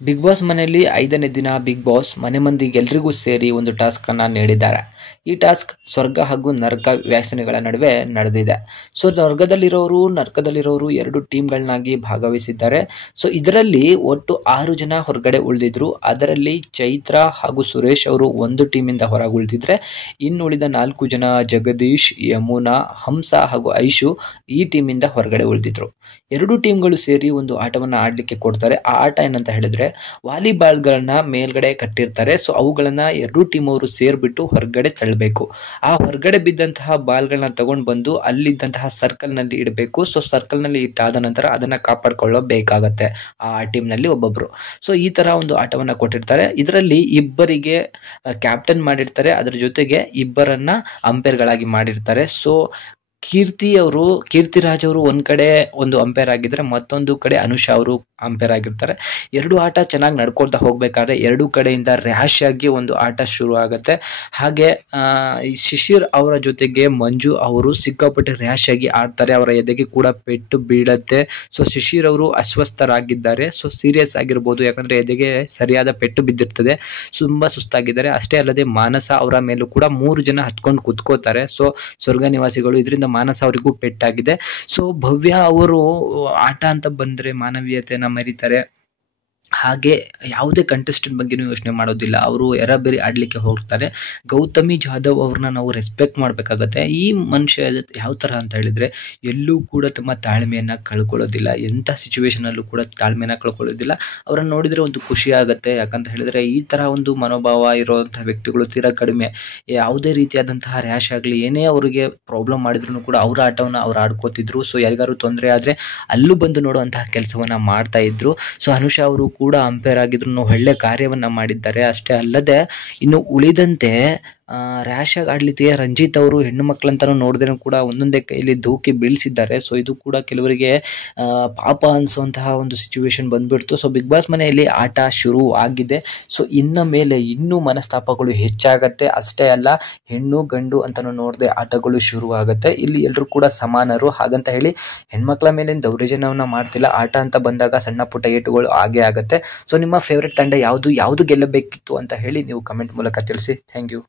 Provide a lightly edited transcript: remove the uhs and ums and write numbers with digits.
Big boss ಮನೆಯಲ್ಲಿ 5ನೇ ದಿನ ಬಿಗ್ ಬಾಸ್ ಮನೆ ಮಂದಿಗೆಲ್ರಿಗೂ ಸೇರಿ ಒಂದು ಟಾಸ್ಕ್ ಅನ್ನ ನೀಡಿದ್ದಾರೆ. ಈ ಟಾಸ್ಕ್ ಸ್ವರ್ಗ ಹಾಗೂ ನರಕ ವ್ಯಸನಿಗಳ ನಡುವೆ ನಡೆದಿದೆ. ಸೊ ನರಕದಲ್ಲಿರೋರು 2 ಟೀಮ್ಗಳನ್ನಾಗಿ ಭಾಗವಹಿಸಿದ್ದಾರೆ. ಸೊ ಇದರಲ್ಲಿ ಒಟ್ಟು 6 ಜನ ಹೊರಗಡೆ ಉಳಿದಿದ್ರು. ಅದರಲ್ಲಿ ಚೈತ್ರ ಹಾಗೂ ಸುರೇಶ್ ಅವರು ಒಂದು ಟೀಮಿಂದ ಹೊರಗೆ ಉಳಿದಿದ್ರೆ, ಇನ್ನುಳಿದ 4 ಜನ ಜಗದೀಶ್, ಯಮುನಾ, ಹಂಸ ಹಾಗೂ ಐಶು ಈ ಟೀಮಿಂದ ಹೊರಗಡೆ ಉಳಿದಿದ್ರು. 2 ಟೀಮ್ಗಳು ಸೇರಿ ಒಂದು ಆಟವನ್ನ ಆಡ್ಲಿಕ್ಕೆ ಕೊಡ್ತಾರೆ. ಆ ಆಟ ಏನಂತ ಹೇಳಿದ್ರೆ ವಾಲಿಬಾಲ್ಗಳನ್ನ ಮೇಲ್ಗಡೆ ಕಟ್ಟಿರ್ತಾರೆ. ಸೊ ಅವುಗಳನ್ನ 2 ಟೀಮ್ ಅವರು ಸೇರ್ಬಿಟ್ಟು ಹೊರಗಡೆ ತಳ್ಳಬೇಕು. ಆ ಹೊರಗಡೆ ಬಿದ್ದಂತಹ ಬಾಲ್ಗಳನ್ನ ತಗೊಂಡು ಬಂದು ಅಲ್ಲಿದ್ದಂತಹ ಸರ್ಕಲ್ ನಲ್ಲಿ ಇಡಬೇಕು. ಸೊ ಸರ್ಕಲ್ ನಲ್ಲಿ ಇಟ್ಟಾದ ನಂತರ ಅದನ್ನ ಕಾಪಾಡ್ಕೊಳ್ಳಬೇಕಾಗತ್ತೆ ಆ ಟೀಮ್ ನಲ್ಲಿ ಒಬ್ಬೊಬ್ರು. ಸೊ ಈ ತರ ಒಂದು ಆಟವನ್ನ ಕೊಟ್ಟಿರ್ತಾರೆ. ಇದರಲ್ಲಿ ಇಬ್ಬರಿಗೆ ಕ್ಯಾಪ್ಟನ್ ಮಾಡಿರ್ತಾರೆ, ಅದ್ರ ಜೊತೆಗೆ ಇಬ್ಬರನ್ನ ಅಂಪೈರ್ ಗಳಾಗಿ ಮಾಡಿರ್ತಾರೆ. ಸೊ ಕೀರ್ತಿರಾಜ್ ಅವರು ಒಂದ್ ಕಡೆ ಒಂದು ಅಂಪೈರ್ ಆಗಿದ್ರೆ, ಮತ್ತೊಂದು ಕಡೆ ಅನುಷಾ ಅವರು ಅಂಪೈರ್ ಆಗಿರ್ತಾರೆ. 2 ಆಟ ಚೆನ್ನಾಗಿ ನಡ್ಕೊಳ್ತಾ ಹೋಗ್ಬೇಕಾದ್ರೆ 2 ಕಡೆಯಿಂದ ರ್ಯಾಶ್ ಆಗಿ ಒಂದು ಆಟ ಶುರು ಆಗುತ್ತೆ. ಹಾಗೆ ಶಿಶಿರ್ ಅವರ ಜೊತೆಗೆ ಮಂಜು ಅವರು ಸಿಕ್ಕಾಪಟ್ಟೆ ರ್ಯಾಶ್ ಆಗಿ ಆಡ್ತಾರೆ. ಅವರ ಎದೆಗೆ ಕೂಡ ಪೆಟ್ಟು ಬೀಳತ್ತೆ. ಸೊ ಶಿಶಿರ್ ಅವರು ಅಸ್ವಸ್ಥರಾಗಿದ್ದಾರೆ. ಸೊ ಸೀರಿಯಸ್ ಆಗಿರ್ಬೋದು, ಯಾಕಂದ್ರೆ ಎದೆಗೆ ಸರಿಯಾದ ಪೆಟ್ಟು ಬಿದ್ದಿರ್ತದೆ, ತುಂಬಾ ಸುಸ್ತಾಗಿದ್ದಾರೆ. ಅಷ್ಟೇ ಅಲ್ಲದೆ ಮಾನಸ ಅವರ ಮೇಲೂ ಕೂಡ 3 ಜನ ಹತ್ಕೊಂಡು ಕುತ್ಕೋತಾರೆ. ಸೊ ಸ್ವರ್ಗ ನಿವಾಸಿಗಳು, ಇದರಿಂದ ಮಾನಸ ಅವರಿಗೂ ಪೆಟ್ಟಾಗಿದೆ. ಸೊ ಭವ್ಯ ಅವರು ಆಟ ಅಂತ ಬಂದ್ರೆ ಮಾನವೀಯತೆಯನ್ನ ಮರೀತಾರೆ. ಹಾಗೆ ಯಾವುದೇ ಕಂಟೆಸ್ಟೆಂಟ್ ಬಗ್ಗೆನೂ ಯೋಚನೆ ಮಾಡೋದಿಲ್ಲ, ಅವರು ಎರಾಬೇರಿ ಆಡ್ಲಿಕ್ಕೆ ಹೋಗ್ತಾರೆ. ಗೌತಮಿ ಜಾಧವ್ ಅವ್ರನ್ನ ನಾವು ರೆಸ್ಪೆಕ್ಟ್ ಮಾಡಬೇಕಾಗತ್ತೆ. ಈ ಮನುಷ್ಯ ಯಾವ ತರ ಅಂತ ಹೇಳಿದ್ರೆ ಎಲ್ಲೂ ಕೂಡ ತಮ್ಮ ತಾಳ್ಮೆಯನ್ನ ಕಳ್ಕೊಳ್ಳೋದಿಲ್ಲ, ಎಂಥ ಸಿಚುವೇಶನ್ ಅಲ್ಲೂ ಕೂಡ ತಾಳ್ಮೆಯನ್ನ ಕಳ್ಕೊಳ್ಳೋದಿಲ್ಲ. ಅವರನ್ನ ನೋಡಿದ್ರೆ ಒಂದು ಖುಷಿ ಆಗುತ್ತೆ. ಯಾಕಂತ ಹೇಳಿದ್ರೆ ಈ ತರ ಒಂದು ಮನೋಭಾವ ಇರುವಂತಹ ವ್ಯಕ್ತಿಗಳು ತೀರಾ ಕಡಿಮೆ. ಯಾವುದೇ ರೀತಿಯಾದಂತಹ ರ್ಯಾಶ್ ಆಗಲಿ, ಏನೇ ಅವರಿಗೆ ಪ್ರಾಬ್ಲಮ್ ಮಾಡಿದ್ರು ಕೂಡ ಅವರ ಆಟವನ್ನ ಅವ್ರು ಆಡ್ಕೋತಿದ್ರು. ಸೊ ಯಾರಿಗಾರು ತೊಂದರೆ ಆದ್ರೆ ಅಲ್ಲೂ ಬಂದು ನೋಡುವಂತಹ ಕೆಲಸವನ್ನ ಮಾಡ್ತಾ ಇದ್ರು. ಸೊ ಅನುಷಾ ಅವರು ಕೂಡ ಅಂಪೈರ್ ಆಗಿದ್ರು, ಒಳ್ಳೆ ಕಾರ್ಯವನ್ನ ಮಾಡಿದ್ದಾರೆ. ಅಷ್ಟೇ ಅಲ್ಲದೆ ಇನ್ನು ಉಳಿದಂತೆ ರ್ಯಾಶ್ ಆಗಿ ಆಡ್ಲಿಕ್ಕೆ ರಂಜಿತ್ ಅವರು ಹೆಣ್ಣು ಮಕ್ಕಳಂತಾನು ನೋಡಿದ್ರೆ ಕೂಡ ಒಂದೊಂದೇ ಕೈಯಲ್ಲಿ ಧೂಕಿ ಬೀಳಿಸಿದ್ದಾರೆ. ಸೊ ಇದು ಕೂಡ ಕೆಲವರಿಗೆ ಪಾಪ ಅನ್ಸುವಂತಹ ಒಂದು ಸಿಚುವೇಶನ್ ಬಂದ್ಬಿಡ್ತು. ಸೊ ಬಿಗ್ ಬಾಸ್ ಮನೆಯಲ್ಲಿ ಆಟ ಶುರು ಆಗಿದೆ. ಸೊ ಇನ್ನ ಮೇಲೆ ಇನ್ನೂ ಮನಸ್ತಾಪಗಳು ಹೆಚ್ಚಾಗತ್ತೆ. ಅಷ್ಟೇ ಅಲ್ಲ, ಹೆಣ್ಣು ಗಂಡು ಅಂತಾನು ನೋಡದೆ ಆಟಗಳು ಶುರು ಆಗತ್ತೆ. ಇಲ್ಲಿ ಎಲ್ಲರೂ ಕೂಡ ಸಮಾನರು, ಹಾಗಂತ ಹೇಳಿ ಹೆಣ್ಮಕ್ಳ ಮೇಲೆ ದೌರ್ಜನ್ಯವನ್ನ ಮಾಡ್ತಿಲ್ಲ. ಆಟ ಅಂತ ಬಂದಾಗ ಸಣ್ಣ ಪುಟ್ಟ ಏಟುಗಳು ಆಗೇ ಆಗತ್ತೆ. ಸೊ ನಿಮ್ಮ ಫೇವ್ರೆಟ್ ತಂಡ ಯಾವುದು ಗೆಲ್ಲಬೇಕಿತ್ತು ಅಂತ ಹೇಳಿ ನೀವು ಕಮೆಂಟ್ ಮೂಲಕ ತಿಳಿಸಿ. Thank you.